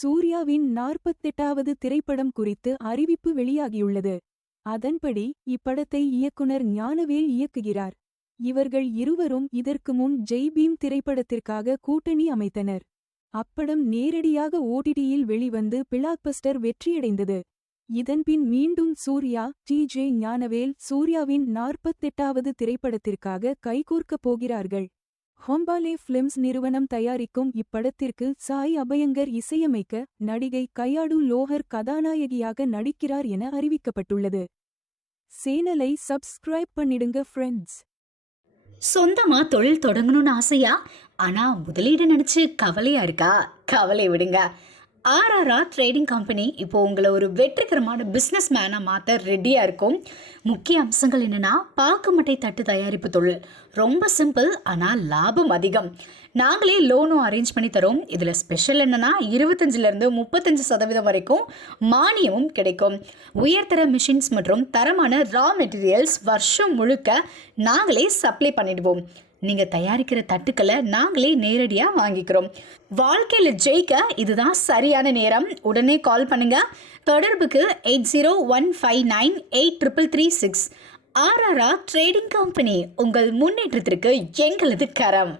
சூர்யாவின் 48வது திரைப்படம் குறித்து அறிவிப்பு வெளியாகியுள்ளது. அதன்படி இப்படத்தை இயக்குனர் ஞானவேல் இயக்குகிறார். இவர்கள் இருவரும் இதற்கு முன் ஜெய் பீம் திரைப்படத்திற்காக கூட்டணி அமைத்தனர். அப்படம் நேரடியாக ஓடிடியில் வெளிவந்து பிளாக்பஸ்டர் வெற்றியடைந்தது. இதன்பின் மீண்டும் சூர்யா, டி.ஜே. ஞானவேல் சூர்யாவின் 48வது திரைப்படத்திற்காக கைகோர்க்கப் போகிறார்கள். ஹோம்பாலே பிலிம்ஸ் நிறுவனம் தயாரிக்கும் இப்படத்திற்கு சாய் அபயங்கர் இசையமைக்க, நடிகை கையாடு லோஹர் கதாநாயகியாக நடிக்கிறார் என அறிவிக்கப்பட்டுள்ளது. சேனலை சப்ஸ்கிரைப் பண்ணிடுங்க ஃப்ரெண்ட்ஸ். சொந்தமா தொழில் தொடங்கணும்னு ஆசையா? ஆனா முதலீடு நினைச்சு கவலையா இருக்கா? கவலை விடுங்க. ஆர்ஆர்ஆர் ட்ரேடிங் கம்பெனி இப்போ உங்களை ஒரு வெற்றிகரமான பிஸ்னஸ் மேனாக மாற்ற ரெடியாக இருக்கும். முக்கிய அம்சங்கள் என்னென்னா, பாக்கு மட்டை தட்டு தயாரிப்பு தொழில் ரொம்ப சிம்பிள், ஆனால் லாபம் அதிகம். நாங்களே லோனும் அரேஞ்ச் பண்ணி தரோம். இதில் ஸ்பெஷல் என்னென்னா 25% 35% வரைக்கும் மானியமும் கிடைக்கும். உயர்தர மிஷின்ஸ் மற்றும் தரமான ரா மெட்டீரியல்ஸ் வருஷம் முழுக்க நாங்களே சப்ளை பண்ணிடுவோம். நீங்கள் தயாரிக்கிற தட்டுக்களை நாங்களே நேரடியாக வாங்கிக்கிறோம். வாழ்க்கையில் ஜெயிக்க இதுதான் சரியான நேரம். உடனே கால் பண்ணுங்க. தொடர்புக்கு 8015983336. ஆர்ஆர்ஆர் ட்ரேடிங் கம்பெனி, உங்கள் முன்னேற்றத்திற்கு எங்களது கரம்.